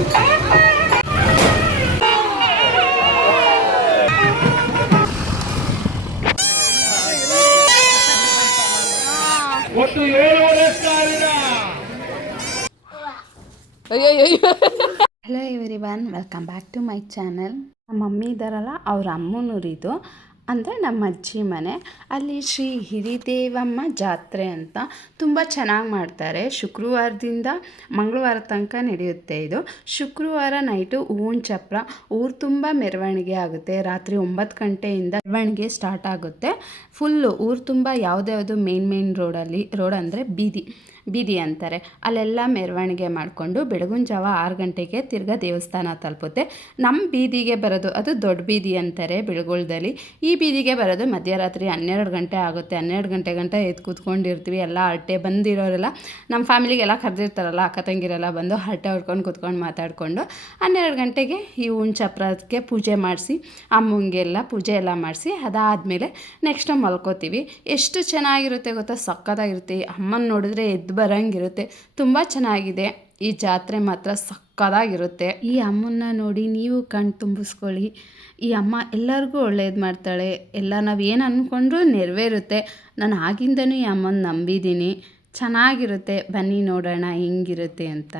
ಒಟ್ಟು 7,500,000. Hello everyone, welcome back to my channel. ನಮ್ಮ mummy ಇದ್ದಾರಲ್ಲ, ಅವ್ರ ಅಮ್ಮನೂರಿದು, ಅಂದರೆ ನಮ್ಮ ಅಜ್ಜಿ ಮನೆ. ಅಲ್ಲಿ ಶ್ರೀ ಹಿರಿದೇವಮ್ಮ ಜಾತ್ರೆ ಅಂತ ತುಂಬ ಚೆನ್ನಾಗಿ ಮಾಡ್ತಾರೆ. ಶುಕ್ರವಾರದಿಂದ ಮಂಗಳವಾರ ತನಕ ನಡೆಯುತ್ತೆ ಇದು. ಶುಕ್ರವಾರ ನೈಟು ಹೂವಿನ ಚಪ್ರ ಊರು ತುಂಬ ಮೆರವಣಿಗೆ ಆಗುತ್ತೆ. ರಾತ್ರಿ 9 ಗಂಟೆಯಿಂದ ಮೆರವಣಿಗೆ ಸ್ಟಾರ್ಟ್ ಆಗುತ್ತೆ. ಫುಲ್ಲು ಊರು ತುಂಬ ಯಾವುದ್ಯಾವುದು ಮೇನ್ ರೋಡ್ ಅಂದರೆ ಬೀದಿ ಅಂತಾರೆ, ಅಲ್ಲೆಲ್ಲ ಮೆರವಣಿಗೆ ಮಾಡಿಕೊಂಡು ಬೆಳಗಿನ ಜಾವ 6 ಗಂಟೆಗೆ ತಿರ್ಗಾ ದೇವಸ್ಥಾನ ತಲುಪುತ್ತೆ. ನಮ್ಮ ಬೀದಿಗೆ ಬರೋದು ಅದು ದೊಡ್ಡ ಬೀದಿ ಅಂತಾರೆ ಬೆಳಗೊಳದಲ್ಲಿ. ಈ ಬೀದಿಗೆ ಬರೋದು ಮಧ್ಯರಾತ್ರಿ 12 ಗಂಟೆ ಆಗುತ್ತೆ. 12 ಗಂಟೆ ಗಂಟೆ ಎದ್ದು ಕೂತ್ಕೊಂಡಿರ್ತೀವಿ. ಎಲ್ಲ ಹರಟೆ ಬಂದಿರೋರೆಲ್ಲ ನಮ್ಮ ಫ್ಯಾಮಿಲಿಗೆಲ್ಲ ಕರೆದಿರ್ತಾರಲ್ಲ, ಅಕ್ಕ ತಂಗಿರೆಲ್ಲ ಬಂದು ಹರಟೆ ಹೊಡ್ಕೊಂಡು ಕೂತ್ಕೊಂಡು ಮಾತಾಡಿಕೊಂಡು 12 ಗಂಟೆಗೆ ಈ ಹೂವಿನ ಚಪ್ರಕ್ಕೆ ಪೂಜೆ ಮಾಡಿಸಿ, ಅಮ್ಮಂಗೆಲ್ಲ ಪೂಜೆ ಎಲ್ಲ ಮಾಡಿಸಿ ಅದಾದಮೇಲೆ ನೆಕ್ಸ್ಟ್ ಮಲ್ಕೋತೀವಿ. ಎಷ್ಟು ಚೆನ್ನಾಗಿರುತ್ತೆ ಗೊತ್ತಾ, ಸಕ್ಕತ್ತಾಗಿರುತ್ತೆ. ಅಮ್ಮನ ನೋಡಿದ್ರೆ ಎದ್ದು ಬರಂಗಿರುತ್ತೆ. ತುಂಬ ಚೆನ್ನಾಗಿದೆ ಈ ಜಾತ್ರೆ, ಮಾತ್ರ ಸಕ್ಕತ್ತಾಗಿರುತ್ತೆ. ಈ ಅಮ್ಮನ್ನ ನೋಡಿ ನೀವು ಕಣ್ಣು ತುಂಬಿಸ್ಕೊಳ್ಳಿ. ಈ ಅಮ್ಮ ಎಲ್ಲರಿಗೂ ಒಳ್ಳೇದು ಮಾಡ್ತಾಳೆ. ಎಲ್ಲ ನಾವು ಏನು ಅಂದ್ಕೊಂಡ್ರೂ ನೆರವೇರುತ್ತೆ. ನಾನು ಆಗಿಂದನೂ ಈ ಅಮ್ಮನ ನಂಬಿದ್ದೀನಿ. ಚೆನ್ನಾಗಿರುತ್ತೆ. ಬನ್ನಿ ನೋಡೋಣ ಹೆಂಗಿರುತ್ತೆ ಅಂತ.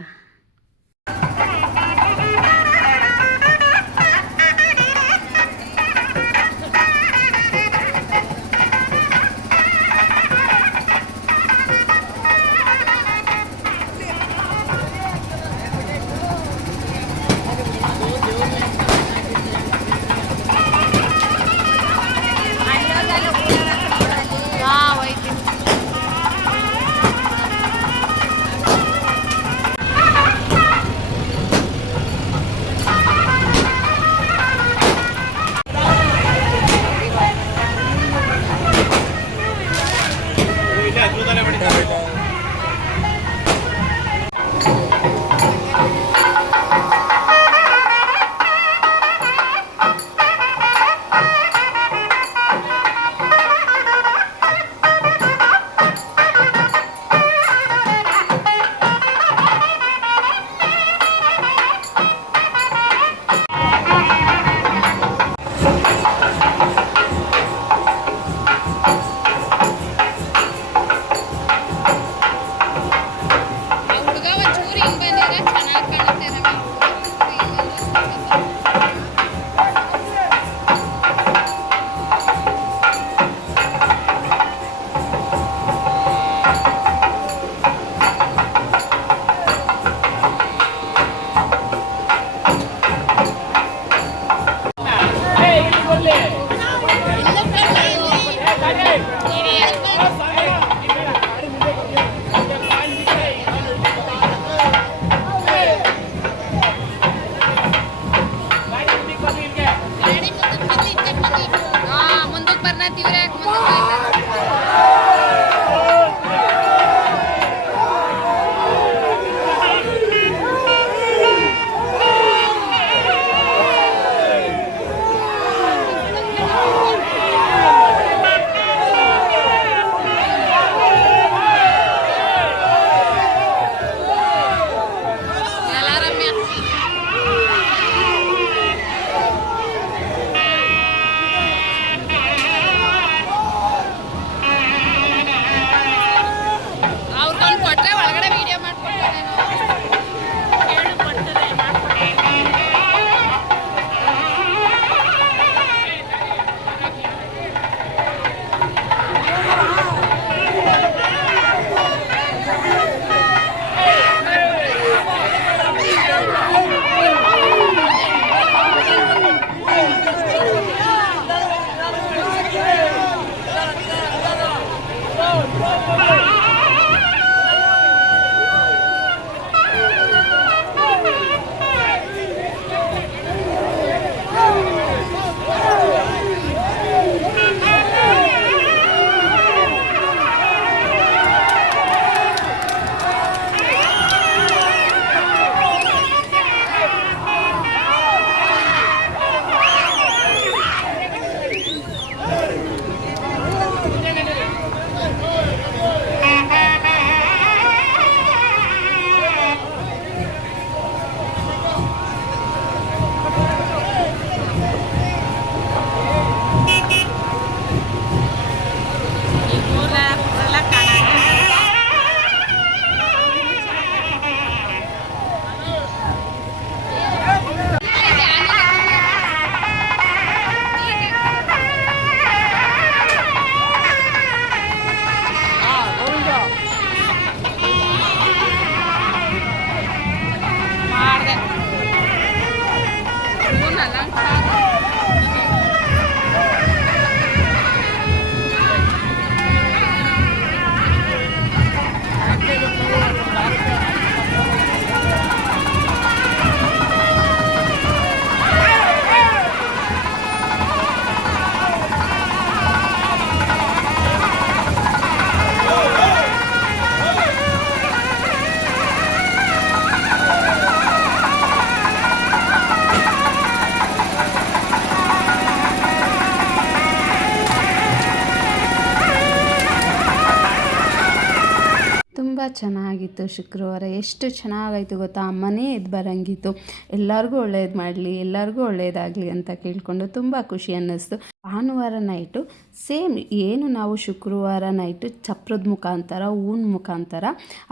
ಚೆನ್ನಾಗಿತ್ತು ಶುಕ್ರವಾರ. ಎಷ್ಟು ಚೆನ್ನಾಗಾಯಿತು ಗೊತ್ತಾ, ಅಮ್ಮನೇ ಎದ್ದು ಬರೋಂಗಿತ್ತು. ಎಲ್ಲರಿಗೂ ಒಳ್ಳೇದು ಮಾಡಲಿ, ಎಲ್ಲರಿಗೂ ಒಳ್ಳೇದಾಗಲಿ ಅಂತ ಕೇಳಿಕೊಂಡು ತುಂಬ ಖುಷಿ ಅನ್ನಿಸ್ತು. ಭಾನುವಾರ ನೈಟು ಸೇಮ್ ಏನು ನಾವು ಶುಕ್ರವಾರ ನೈಟು ಚಪ್ರದ ಮುಖಾಂತರ ಹೂವಿನ ಮುಖಾಂತರ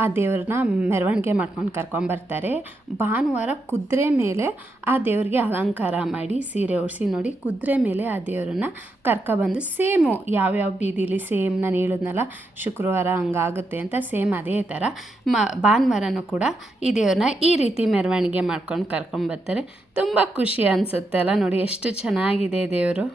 ಆ ದೇವ್ರನ್ನ ಮೆರವಣಿಗೆ ಮಾಡ್ಕೊಂಡು ಕರ್ಕೊಂಬರ್ತಾರೆ. ಭಾನುವಾರ ಕುದುರೆ ಮೇಲೆ ಆ ದೇವ್ರಿಗೆ ಅಲಂಕಾರ ಮಾಡಿ ಸೀರೆ ಉಡಿಸಿ ನೋಡಿ ಕುದುರೆ ಮೇಲೆ ಆ ದೇವರನ್ನ ಕರ್ಕೊಬಂದು ಸೇಮು ಯಾವ್ಯಾವ ಬೀದಿಲಿ ಸೇಮ್ ನಾನು ಹೇಳಿದ್ನಲ್ಲ ಶುಕ್ರವಾರ ಹಂಗಾಗುತ್ತೆ ಅಂತ ಸೇಮ್ ಅದೇ ಥರ ಭಾನುವಾರನೂ ಕೂಡ ಈ ದೇವ್ರನ್ನ ಈ ರೀತಿ ಮೆರವಣಿಗೆ ಮಾಡ್ಕೊಂಡು ಕರ್ಕೊಂಬರ್ತಾರೆ. ತುಂಬ ಖುಷಿ ಅನಿಸುತ್ತೆ ಅಲ್ಲ ನೋಡಿ, ಎಷ್ಟು ಚೆನ್ನಾಗಿದೆ ದೇವರು.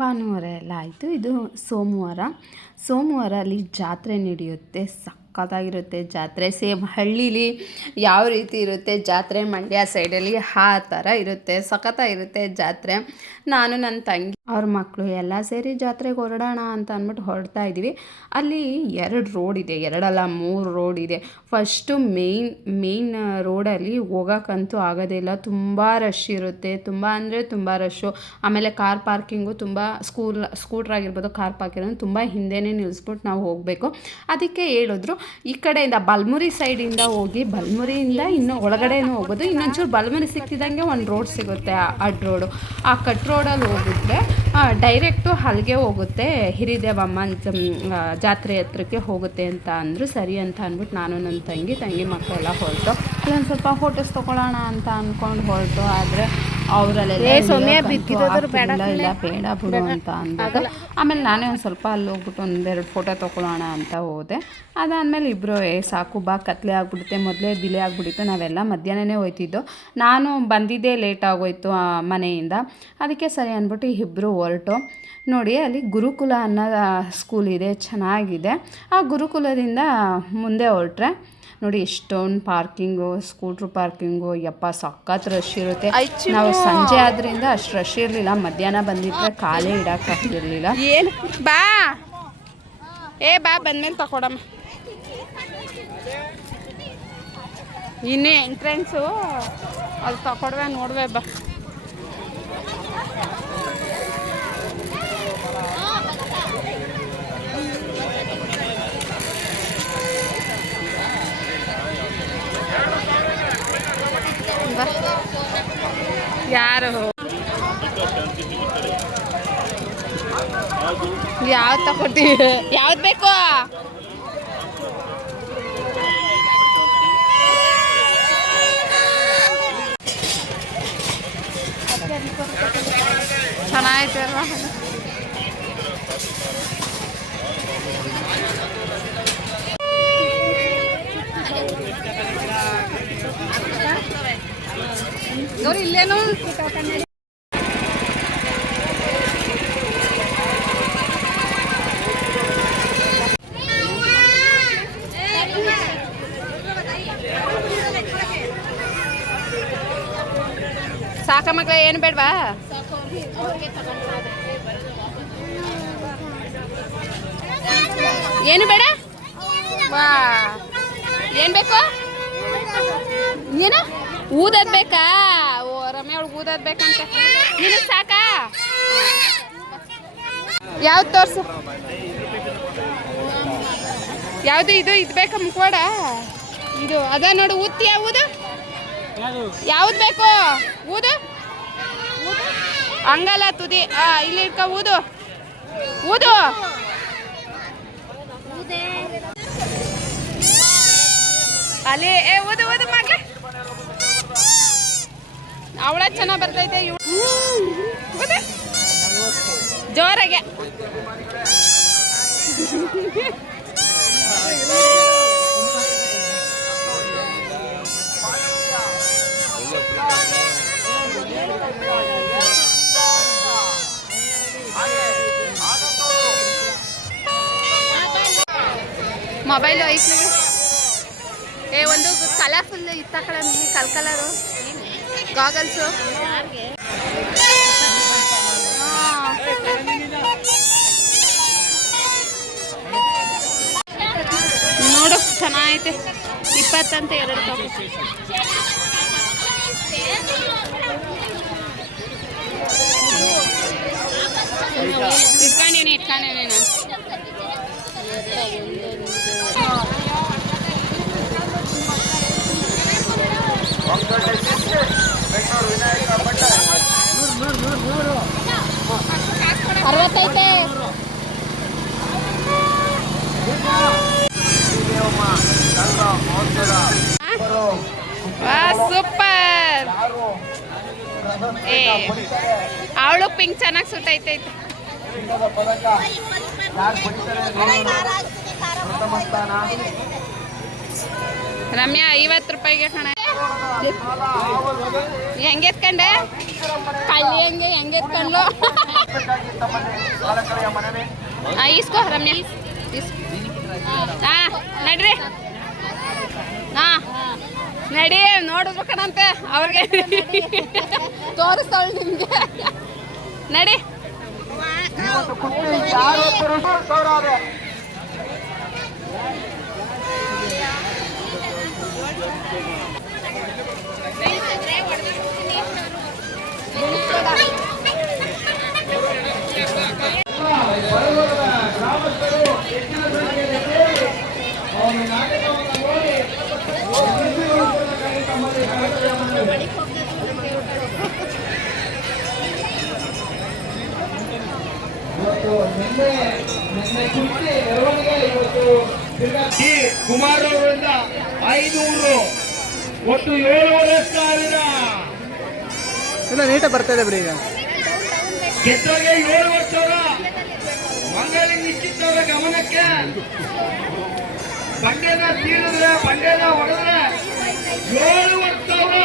ಭಾನುವಾರ ಎಲ್ಲ ಆಯಿತು. ಇದು ಸೋಮವಾರ ಅಲ್ಲಿ ಜಾತ್ರೆ ನಡೆಯುತ್ತೆ. ಸಕ್ಕತ್ತಾಗಿರುತ್ತೆ ಜಾತ್ರೆ. ಸೇಮ್ ಹಳ್ಳೀಲಿ ಯಾವ ರೀತಿ ಇರುತ್ತೆ ಜಾತ್ರೆ ಮಂಡ್ಯ ಸೈಡಲ್ಲಿ ಆ ಥರ ಇರುತ್ತೆ. ಸಖತ್ತಾಗಿರುತ್ತೆ ಜಾತ್ರೆ. ನಾನು ನನ್ನ ತಂಗಿ ಅವ್ರ ಮಕ್ಕಳು ಎಲ್ಲ ಸೇರಿ ಜಾತ್ರೆಗೆ ಹೊರಡೋಣ ಅಂತ ಅಂದ್ಬಿಟ್ಟು ಹೊರಡ್ತಾ ಇದ್ದೀವಿ. ಅಲ್ಲಿ 2 ರೋಡ್ ಇದೆ, 2 ಅಲ್ಲ 3 ರೋಡ್ ಇದೆ. ಫಸ್ಟು ಮೇಯ್ನ್ ರೋಡಲ್ಲಿ ಹೋಗೋಕ್ಕಂತೂ ಆಗೋದೇ ಇಲ್ಲ, ತುಂಬ ರಶ್ ಇರುತ್ತೆ. ತುಂಬ ಅಂದರೆ ತುಂಬ ರಶ್ಶು. ಆಮೇಲೆ ಕಾರ್ ಪಾರ್ಕಿಂಗು ತುಂಬ ಸ್ಕೂಟ್ರ್ ಆಗಿರ್ಬೋದು, ಕಾರ್ ಪಾರ್ಕಿಂಗ್ ತುಂಬ ಹಿಂದೆನೇ ನಿಲ್ಲಿಸ್ಬಿಟ್ಟು ನಾವು ಹೋಗಬೇಕು. ಅದಕ್ಕೆ ಹೇಳಿದ್ರು ಈ ಕಡೆಯಿಂದ ಬಲ್ಮುರಿ ಸೈಡಿಂದ ಹೋಗಿ, ಬಲ್ಮುರಿಯಿಂದ ಇನ್ನೂ ಒಳಗಡೆನೂ ಹೋಗೋದು. ಇನ್ನೊಂಚೂರು ಬಲ್ಮುರಿ ಸಿಕ್ತಿದ್ದಂಗೆ ಒಂದು ರೋಡ್ ಸಿಗುತ್ತೆ, ಅಡ್ ರೋಡು. ಆ ಕಟ್ ರೋಡಲ್ಲಿ ಹೋಗಿದ್ರೆ ಡೈರೆಕ್ಟು ಅಲ್ಲಿಗೆ ಹೋಗುತ್ತೆ, ಹಿರಿದೇವಮ್ಮ ಜಾತ್ರೆ ಹತ್ರಕ್ಕೆ ಹೋಗುತ್ತೆ ಅಂತ ಅಂದರು. ಸರಿ ಅಂತ ಅಂದ್ಬಿಟ್ಟು ನಾನು ನನ್ನ ತಂಗಿ ಮಕ್ಕಳೆಲ್ಲ ಹೊರಟು ಇಲ್ಲೊಂದು ಸ್ವಲ್ಪ ಫೋಟೋಸ್ ತೊಗೊಳ್ಳೋಣ ಅಂತ ಅಂದ್ಕೊಂಡು ಹೊರಟು. ಆದರೆ ಅವರಲ್ಲೆಲ್ಲ ಇಲ್ಲ ಬೇಡ ಬಿಡು ಅಂತ ಅಂದಾಗ ಆಮೇಲೆ ನಾನೇ ಒಂದು ಸ್ವಲ್ಪ ಅಲ್ಲಿ ಹೋಗ್ಬಿಟ್ಟು 1-2 ಫೋಟೋ ತೊಗೊಳ್ಳೋಣ ಅಂತ ಹೋದೆ. ಅದಾದಮೇಲೆ ಇಬ್ಬರು ಸಾಕು ಬಾ ಕತ್ಲೆ ಆಗಿಬಿಡುತ್ತೆ, ಮೊದಲೇ ಡಿಲೇ ಆಗಿಬಿಟ್ಟಿತ್ತು. ನಾವೆಲ್ಲ ಮಧ್ಯಾಹ್ನನೇ ಹೋಯ್ತಿದ್ದು, ನಾನು ಬಂದಿದ್ದೇ ಲೇಟ್ ಆಗೋಯ್ತು ಮನೆಯಿಂದ. ಅದಕ್ಕೆ ಸರಿ ಅಂದ್ಬಿಟ್ಟು ಇಬ್ಬರು ಹೊರಟು. ನೋಡಿ ಅಲ್ಲಿ ಗುರುಕುಲ ಅನ್ನೋ ಸ್ಕೂಲ್ ಇದೆ, ಚೆನ್ನಾಗಿದೆ. ಆ ಗುರುಕುಲದಿಂದ ಮುಂದೆ ಹೊರಟ್ರೆ ನೋಡಿ ಎಷ್ಟೊಂದು ಪಾರ್ಕಿಂಗು, ಸ್ಕೂಟ್ರ್ ಪಾರ್ಕಿಂಗು. ಯಪ್ಪ ಸಖತ್ ರಶ್ ಇರುತ್ತೆ. ನಾವು ಸಂಜೆ ಆದ್ರಿಂದ ಅಷ್ಟು ರಶ್ ಇರಲಿಲ್ಲ. ಮಧ್ಯಾಹ್ನ ಬಂದಿದ್ರೆ ಕಾಲೇ ಇಡೋಕ್ಕಾಗ್ತಿರ್ಲಿಲ್ಲ. ಏನು ಬಾ ಬಂದ್ಮೇಲೆ ತಗೊಡಮ್ಮ. ಇನ್ನೇ ಎಂಟ್ರೆನ್ಸು ಅದು ತಗೊಡ್ವೆ ನೋಡ್ವೆ ಬಾ. ಯಾರು ಯಾವ್ದು ತಗೊಡ್ತೀವಿ, ಯಾವ್ದು ಬೇಕು? ಚೆನ್ನಾಗೈತೆ ಅಲ್ವಾ? ನೋಡಿ ಇಲ್ಲೇನು ಸಾಕ ಮಕ್ಕಳ ಏನು ಬೇಡವಾ? ಏನು ಬೇಡ ಬಾ. ಏನು ಬೇಕು? ನೀನು ಊದದ್ ಬೇಕಾ? ಓ ರಮ್ಯ ಅವಳು ಊದದ್ ಬೇಕಂತ. ನಿನಗೆ ಸಾಕಾ? ಯಾವ್ದು ತೋರಿಸು, ಯಾವುದು? ಇದು ಬೇಕಾ ಮುಖವಾಡ? ಇದು ಅದ ನೋಡು. ಊದ್ತೀಯ? ಊದು. ಯಾವ್ದು ಬೇಕು? ಊದು. ಹಂಗಲ್ಲ ತುದಿ. ಇಲ್ಲಿ ಇಟ್ಕ ಊದು. ಊದು. ಅಲ್ಲಿ ಓದು ಓದು ಮಾಡ್ಲ ಅವಳ ಚೆನ್ನಾಗಿ ಬರ್ತೈತೆ ಜೋರಾಗೆ ಮೊಬೈಲು ಐತಿ ಒಂದು ಕಲರ್ಫುಲ್ ಇತ್ತ ಕಲ ಕಲರು ಗಾಗಲ್ಸು ನೋಡು ಚೆನ್ನಾಗೈತೆ 20 ಅಂತ 2 ಇಟ್ಕೊಂಡೇನಿ ನಾನು ಅರವತ್ತೈತೆ ಸೂಪರ್ ಅವಳು ಪಿಂಕ್ ಚೆನ್ನಾಗಿ ಸುಟ್ಟೈತೆ ರಮ್ಯಾ 50 ರೂಪಾಯಿಗೆ ಕಣ ಹೆಂಗೆ ಎತ್ಕೊಂಡೆ ಕಳ್ಳಿ ಹೆಂಗೆ ಎತ್ಕೊಂಡ್ಲು ಇಸ್ಕೋ ರಮ್ಯಾ ನಡ್ರಿ ನಡಿ ನೋಡಿದ್ರು ಕಣಂತೆ ಅವ್ರಿಗೆ ತೋರಿಸ್ತಾಳು ನಿಮ್ಗೆ ನಡಿ ಕುಮಾರ್ ಅವರಿಂದ 500 ಒಟ್ಟು 7,500 ಇಲ್ಲ ನೀಟಾಗಿ ಬರ್ತಾ ಇದೆ ಬಿಡಿ ಈಗ ಗೆದ್ದೋಗೆ 7,000 ಮಂಗಲಿಗೆ ನಿಶ್ಚಿತವರ ಗಮನಕ್ಕೆ ಬಂಡೆನ ತೀರಿದ್ರೆ ಬಂಡೆನ ಹೊಡೆದ್ರೆ 7,000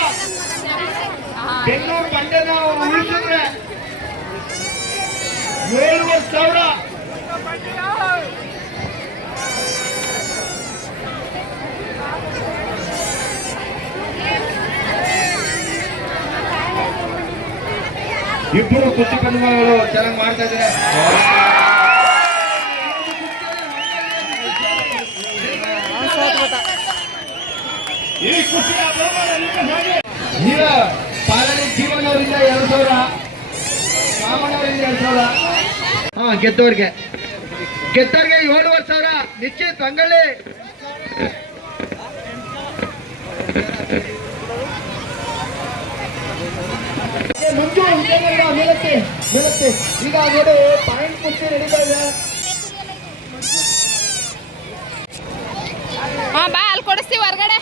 ಬೆಂಗಳೂರು ಬಂಡೆನ ಉಳಿಸಿದ್ರೆ 7,000 ಇಬ್ಬರು ಕುಸ್ತಿ ಪಂದ್ಯಗಳು ಚೆನ್ನಾಗಿ ಮಾಡ್ತಾ ಇದ್ದಾರೆ ಈ ಕುಸ್ತಿಯ ಈಗ ಪಾಲನೆ ಜೀವನವರಿಂದ 2,000 ಮಾಮನವರಿಂದ 2,000 ಗೆದ್ದವ್ರಿಗೆ 7,500 ನಿಶ್ಚಿತ್ ಅಂಗಳಿ ಮುಂಚೆ ಮೇಲಕ್ಕೆ ಈಗ ನೋಡಿ ಪಾಯಿಂಟ್ ಕುಸ್ತಿ ನಡೀತಾ ಇದೆ ಬಾ ಅಲ್ಲಿ ಕೊಡಿಸ್ತೀವಿ ಹೊರಗಡೆ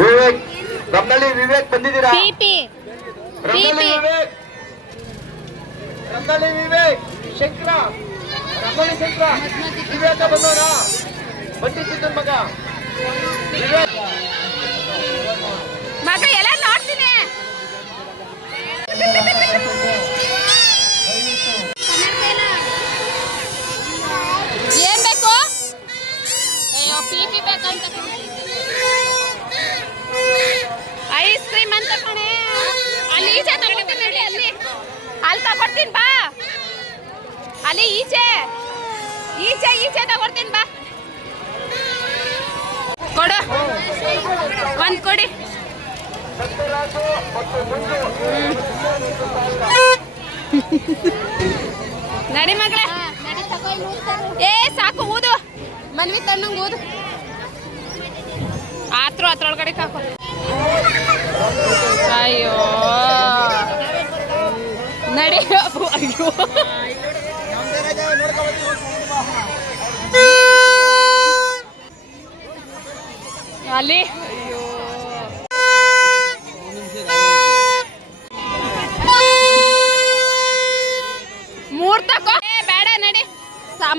ವಿವೇಕ್ ರಮ್ನಳ್ಳಿ ವಿವೇಕ್ ಬಂದಿದ್ದೀರಾ ರಮ್ನಳ್ಳಿ ವಿವೇಕ್ ಶಂಕರ ರಮ್ನಳ್ಳಿ ಶಂಕರ ವಿವೇಕ ಬಂದವರ ಬಟ್ಟಿ ತಿಂದ ಮಗ ಮಗ ಎಲ್ಲ ನೋಡ್ತೀನಿ ಏನ್ ಬೇಕು ಅಯ್ಯೋ ಪಿಪಿ ಬೇಕಂತ ಐಸ್ ಕ್ರೀಮ್ ಅಂತ ಕಣೆ ಅಲ್ಲಿ ಈಚೆ ತಗೊಳ್ತೀನಿ ನಡಿ ಅಲ್ಲಿ ತಗೊಳ್ತೀನಿ ಬಾ ಅಲ್ಲಿ ಈಚೆ ತಗೊಳ್ತೀನಿ ಬಾ ಕೊಡು ಒಂದ್ ಕೊಡಿ ಸಂತರಾಜು ಮತ್ತು ಮುಂದು ನಡಿ ಮಗಳೇ. ಏ ಸಾಕು ಊದು ಮನ್ವಿ ತಣ್ಣಂಗೆ ಊದು. ಅದ್ರೊಳಗಡೆ ಹಾಕೋ. ಅಯ್ಯೋ ನಡಿ. ಅಯ್ಯೋ ಅಲ್ಲಿ ಮೂರ್ ತಕೋ. ಬೇಡ ನಡಿ.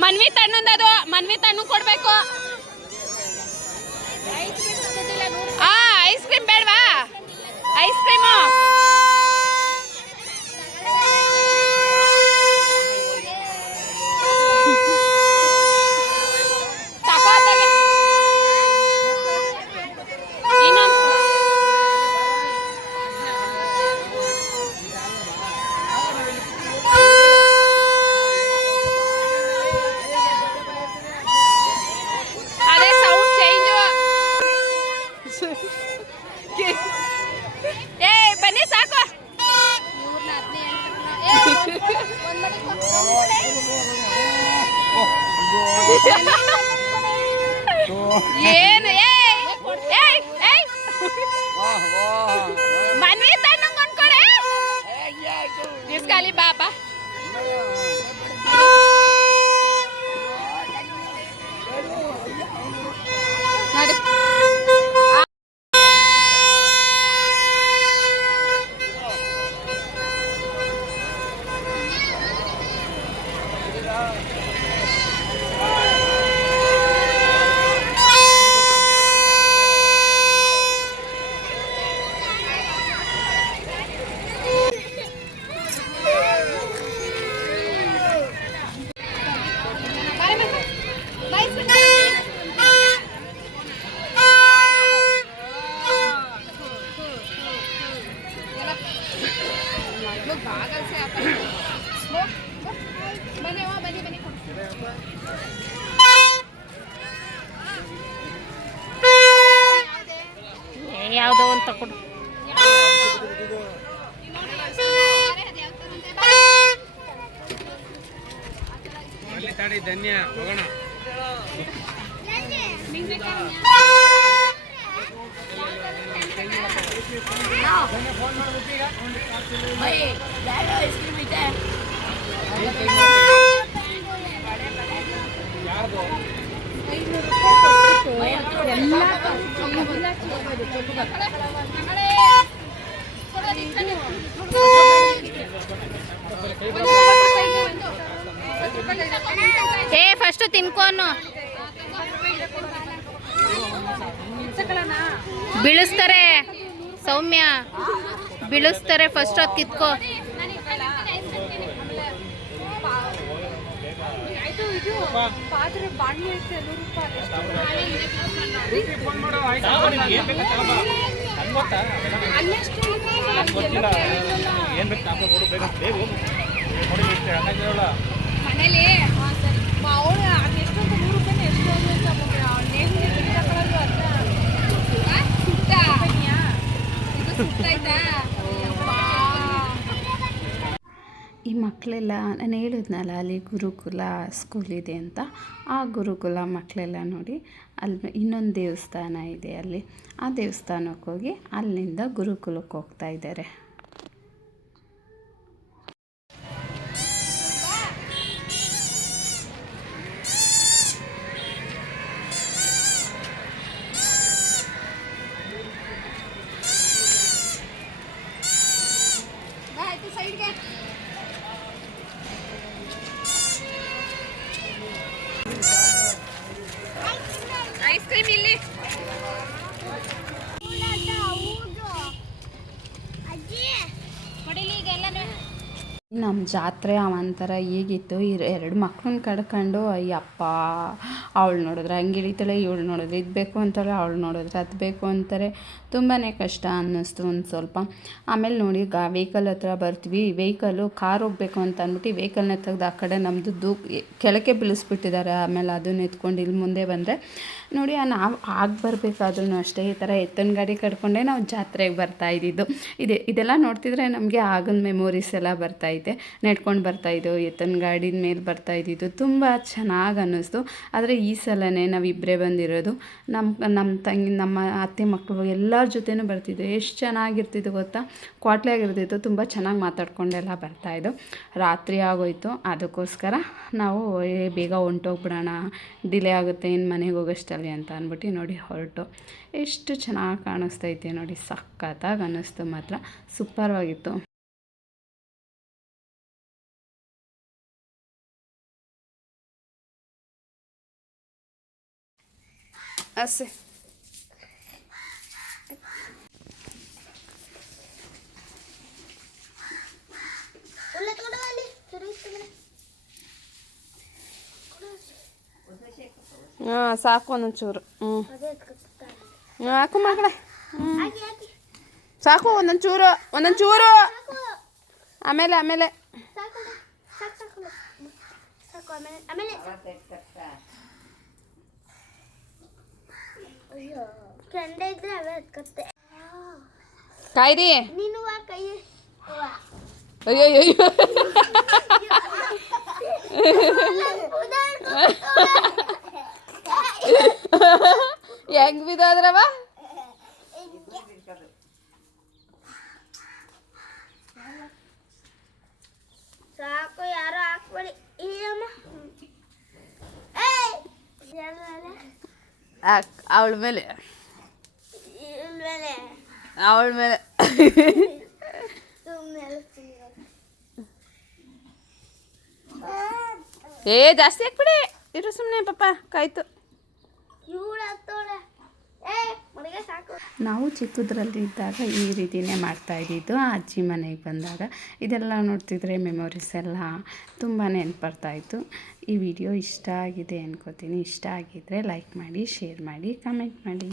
ಮನ್ವಿ ತಣ್ಣಂದದು ಮನ್ವಿ ತಣ್ಣು ಕೊಡ್ಬೇಕು. ಐಸ್ ಕ್ರೀಮ್ ಬೇಡವಾ? ಐಸ್ ಕ್ರೀಮು ಏನು ಮನ್ವಿ ತಣ್ಣಂಗ್ ಕೊಂಡ್ಕೊಡೆ. ಇಸ್ಕಾಲಿ ಬಾಬಾ ನೋಡಿ. ಯಾವುದೋ ಒಂದು ತಕೊಂಡು ಧನ್ಯ ಹೋಗೋಣ. ಏ ಫಸ್ಟ್ ತಿನ್ಕೋನು. ಬೀಳಿಸ್ತಾರೆ ಸೌಮ್ಯ, ಬೀಳಿಸ್ತಾರೆ. ಫಸ್ಟ್ ಅದು ಕಿತ್ಕೋ. ಮನೇಲಿ ಅವಳು ಅದೆಷ್ಟೊಂದು 100 ರೂಪಾಯಿ ಎಷ್ಟು ಈ ಮಕ್ಕಳೆಲ್ಲ ನಾನು ಹೇಳಿದ್ನಲ್ಲ ಅಲ್ಲಿ ಗುರುಕುಲ ಸ್ಕೂಲ್ ಇದೆ ಅಂತ. ಆ ಗುರುಕುಲ ಮಕ್ಕಳೆಲ್ಲ ನೋಡಿ ಅಲ್ಲಿ ಇನ್ನೊಂದು ದೇವಸ್ಥಾನ ಇದೆ, ಅಲ್ಲಿ ಆ ದೇವಸ್ಥಾನಕ್ಕೆ ಹೋಗಿ ಅಲ್ಲಿಂದ ಗುರುಕುಲಕ್ಕೆ ಹೋಗ್ತಾ ಇದ್ದಾರೆ. ಐಸ್ ಕ್ರೀಮ್ ಇಲ್ಲಿ ಅಜ್ಜಿ ನಮ್ಮ ಜಾತ್ರೆ ಒಂಥರ ಹೇಗಿತ್ತು, ಎರಡು ಮಕ್ಳನ್ನ ಕಡ್ಕೊಂಡು ಅಯ್ಯಪ್ಪ, ಅವಳು ನೋಡಿದ್ರೆ ಹಂಗೆ ಹಿಡಿತಾಳೆ, ಇವಳು ನೋಡಿದ್ರೆ ಇದು ಬೇಕು ಅಂತಾಳೆ, ಅವಳು ನೋಡಿದ್ರೆ ಅದು ಬೇಕು ಅಂತಾರೆ. ತುಂಬಾ ಕಷ್ಟ ಅನ್ನಿಸ್ತು ಒಂದು ಸ್ವಲ್ಪ. ಆಮೇಲೆ ನೋಡಿ ವೆಹಿಕಲ್ ಹತ್ರ ಬರ್ತೀವಿ, ವೆಹಿಕಲ್ಲು ಕಾರ್ ಹೋಗಬೇಕು ಅಂತ ಅಂದ್ಬಿಟ್ಟು ವೆಹಿಕಲ್ನ ತೆಗೆದು ಆ ಕಡೆ ನಮ್ಮದು ಕೆಳಕ್ಕೆ ಬೀಳಿಸ್ಬಿಟ್ಟಿದ್ದಾರೆ. ಆಮೇಲೆ ಅದನ್ನ ಎತ್ಕೊಂಡು ಇಲ್ಲಿ ಮುಂದೆ ಬಂದರೆ ನೋಡಿ, ನಾವು ಆಗಿ ಬರಬೇಕಾದ್ರೂ ಅಷ್ಟೇ ಈ ಥರ ಎತ್ತಿನ ಗಾಡಿ ಕಟ್ಕೊಂಡೇ ನಾವು ಜಾತ್ರೆಗೆ ಬರ್ತಾಯಿದ್ದಿದ್ದು. ಇದೆಲ್ಲ ನೋಡ್ತಿದ್ರೆ ನಮಗೆ ಆಗಿನ ಮೆಮೊರೀಸ್ ಎಲ್ಲ ಬರ್ತಾಯಿದೆ. ನೆಡ್ಕೊಂಡು ಬರ್ತಾಯಿದ್ದೋ, ಎತ್ತಿನ ಗಾಡಿನ ಮೇಲೆ ಬರ್ತಾಯಿದ್ದಿದ್ದು ತುಂಬ ಚೆನ್ನಾಗಿ ಅನ್ನಿಸ್ತು. ಆದರೆ ಈ ಸಲನೇ ನಾವಿಬ್ಬರೇ ಬಂದಿರೋದು. ನಮ್ಮ ತಂಗಿ, ನಮ್ಮ ಅತ್ತೆ ಮಕ್ಕಳು ಎಲ್ಲರ ಜೊತೆನೂ ಬರ್ತಿದ್ದೆ. ಎಷ್ಟು ಚೆನ್ನಾಗಿರ್ತಿದ್ದು ಗೊತ್ತಾ, ಕ್ವಾಟ್ಲೆಯಾಗಿರ್ತಿತ್ತು. ತುಂಬ ಚೆನ್ನಾಗಿ ಮಾತಾಡ್ಕೊಂಡೆಲ್ಲ ಬರ್ತಾಯಿದ್ದು. ರಾತ್ರಿ ಆಗೋಯ್ತು, ಅದಕ್ಕೋಸ್ಕರ ನಾವು ಬೇಗ ಹೊಂಟೋಗ್ಬಿಡೋಣ, ಡಿಲೇ ಆಗುತ್ತೆ ಇನ್ನು ಮನೆಗೆ ಹೋಗೋಷ್ಟಲ್ಲಿ ಅಂತ ಅಂದ್ಬಿಟ್ಟು ನೋಡಿ ಹೊರಟು. ಎಷ್ಟು ಚೆನ್ನಾಗಿ ಕಾಣಿಸ್ತೈತೆ ನೋಡಿ, ಸಖತ್ತಾಗಿ ಅನ್ನಿಸ್ತು ಮಾತ್ರ, ಸೂಪರ್ವಾಗಿತ್ತು. ಅಸೆ ಹಾಂ ಸಾಕು, ಒಂದೊಂದು ಚೂರು. ಹಾಕು ಮಕ್ಕಳೇ, ಸಾಕು, ಒಂದೊಂದು ಚೂರು. ಆಮೇಲೆ ಕಾಯ್ರಿ. ಅಯ್ಯೋ ಹೆಂಗ್ ಬಿದ್ದೋದ್ರವ? ಸಾಕು, ಯಾರು ಹಾಕ್ಬೇಡಿ. ಅವಳ ಮೇಲೆ ಜಾಸ್ತಿ ಹಾಕ್ಬಿಡಿ, ಇರು ಸುಮ್ಮನೆ ಪಾಪ, ಕಾಯ್ತು. ನಾವು ಚಿಕ್ಕದ್ರಲ್ಲಿದ್ದಾಗ ಈ ರೀತಿಯೇ ಮಾಡ್ತಾಯಿದ್ದಿದ್ದು. ಅಜ್ಜಿ ಮನೆಗೆ ಬಂದಾಗ ಇದೆಲ್ಲ ನೋಡ್ತಿದ್ರೆ ಮೆಮೊರೀಸ್ ಎಲ್ಲ ತುಂಬಾ ನೆನಪರ್ತಾಯಿತ್ತು. ಈ ವಿಡಿಯೋ ಇಷ್ಟ ಆಗಿದೆ ಅನ್ಕೋತೀನಿ. ಇಷ್ಟ ಆಗಿದ್ದರೆ ಲೈಕ್ ಮಾಡಿ, ಶೇರ್ ಮಾಡಿ, ಕಮೆಂಟ್ ಮಾಡಿ.